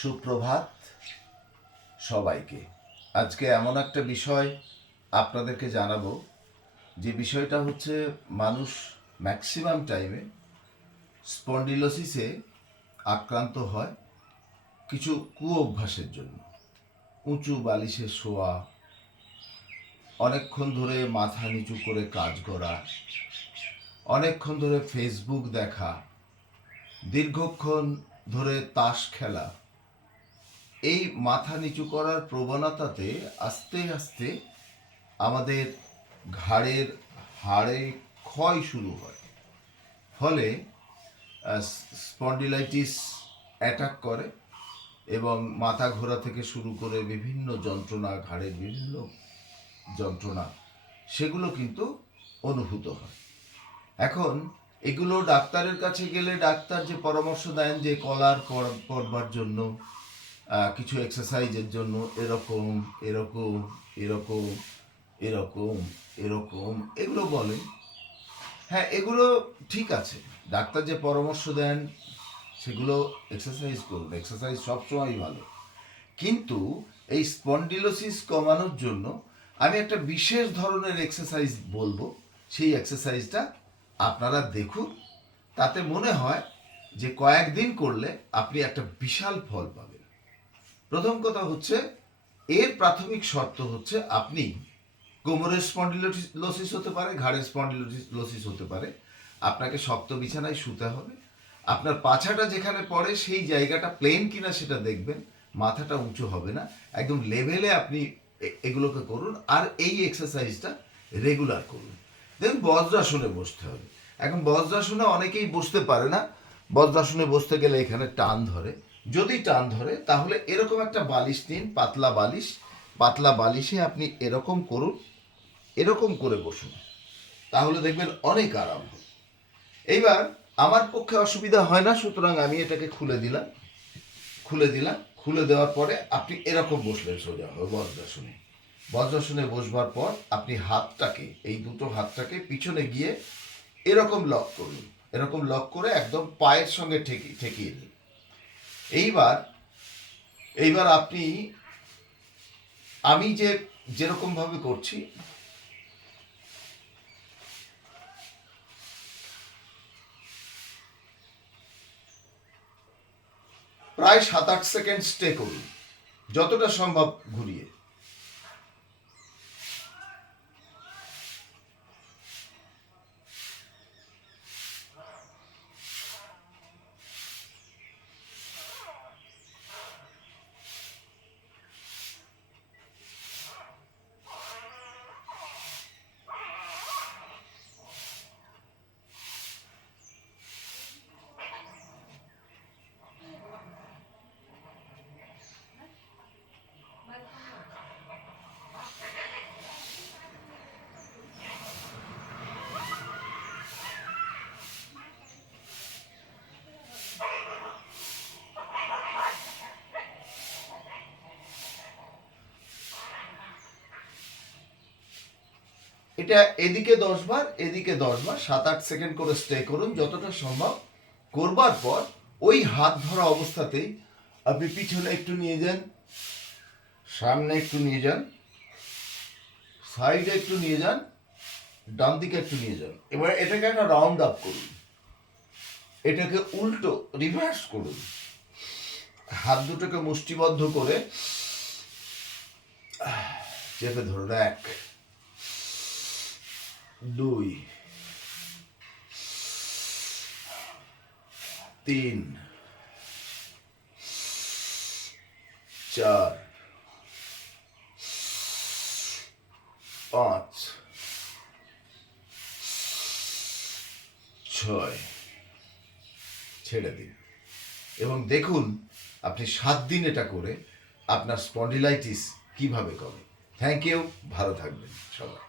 সুপ্রভাত সবাইকে। আজকে এমন একটা বিষয় আপনাদেরকে জানাবো, যে বিষয়টা হচ্ছে মানুষ ম্যাক্সিমাম টাইমে স্পন্ডিলোসিসে আক্রান্ত হয় কিছু কুঅভ্যাসের জন্য। উঁচু বালিশে শোয়া, অনেকক্ষণ ধরে মাথা নিচু করে কাজ করা, অনেকক্ষণ ধরে ফেসবুক দেখা, দীর্ঘক্ষণ ধরে তাস খেলা। এই মাথা নিচু করার প্রবণতাতে আস্তে আস্তে আমাদের ঘাড়ের হাড়ে ক্ষয় শুরু হয়, ফলে স্পন্ডিলাইটিস অ্যাটাক করে এবং মাথা ঘোরা থেকে শুরু করে বিভিন্ন যন্ত্রণা, ঘাড়ের বিভিন্ন যন্ত্রণা, সেগুলো কিন্তু অনুভূত হয়। এখন এগুলো ডাক্তারের কাছে গেলে ডাক্তার যে পরামর্শ দেন যে কলার করবার জন্য, কিছু এক্সারসাইজের জন্য এরকম এরকম এরকম এরকম এরকম এগুলো বলেন। হ্যাঁ, এগুলো ঠিক আছে, ডাক্তার যে পরামর্শ দেন সেগুলো এক্সারসাইজ করুন, এক্সারসাইজ সবসময়ই ভালো। কিন্তু এই স্পন্ডিলোসিস কমানোর জন্য আমি একটা বিশেষ ধরনের এক্সারসাইজ বলবো, সেই এক্সারসাইজটা আপনারা দেখুন। তাতে মনে হয় যে কয়েকদিন করলে আপনি একটা বিশাল ফল পাবেন। প্রথম কথা হচ্ছে, এর প্রাথমিক শর্ত হচ্ছে আপনি কোমরের স্পন্ডিলোসিস হতে পারে, ঘাড়ের স্পন্ডিলোসিস হতে পারে, আপনাকে শক্ত বিছানায় শুতে হবে। আপনার পাছাটা যেখানে পড়ে সেই জায়গাটা প্লেন কিনা সেটা দেখবেন, মাথাটা উঁচু হবে না, একদম লেভেলে আপনি এগুলোকে করুন। আর এই এক্সারসাইজটা রেগুলার করুন। দেখুন, বজ্রাসনে বসতে হবে। এখন বজ্রাসনে অনেকেই বসতে পারে না। বজ্রাসনে বসতে গেলে এখানে টান ধরে। যদি টান ধরে তাহলে এরকম একটা বালিশ নিন, পাতলা বালিশ। পাতলা বালিশে আপনি এরকম করুন, এরকম করে বসুন, তাহলে দেখবেন অনেক আরাম হবে। এইবার আমার পক্ষে অসুবিধা হয় না, সুতরাং আমি এটাকে খুলে দিলাম। খুলে দেওয়ার পরে আপনি এরকম বসলেন সোজা হবে বজ্রাসনে। বজ্রাসনে বসবার পর আপনি হাতটাকে, এই দুটো হাতটাকে পিছনে গিয়ে এরকম লক করুন। এরকম লক করে একদম পায়ের সঙ্গে ঠেকিয়ে দিন। এইবার আপনি, আমি যেরকম ভাবে করছি, প্রায় 7-8 সেকেন্ড স্টে করুন, যতটা সম্ভব ঘুরিয়ে। এটা এদিকে 10 বার, এদিকে 10 বার, 7-8 সেকেন্ড করে স্টে করুন যতটা সম্ভব। করবার পর ওই হাত ধরা অবস্থাতেই আপনি পিছনে একটু নিয়ে যান, সামনে একটু নিয়ে যান, সাইডে একটু নিয়ে যান, ডান দিকে একটু নিয়ে যান। এবার এটাকে একটা রাউন্ড আপ করুন, এটাকে উল্টো রিভার্স করুন। হাত দুটোকে মুষ্টিবদ্ধ করে চেপে ধরুন। 1, 2, 3, 4, 5, 6, ছেড়ে দিন। এবং দেখুন আপনি 7 দিন এটা করে আপনার স্পন্ডিলাইটিস কিভাবে কমে। থ্যাংক ইউ, ভালো থাকবেন সবাই।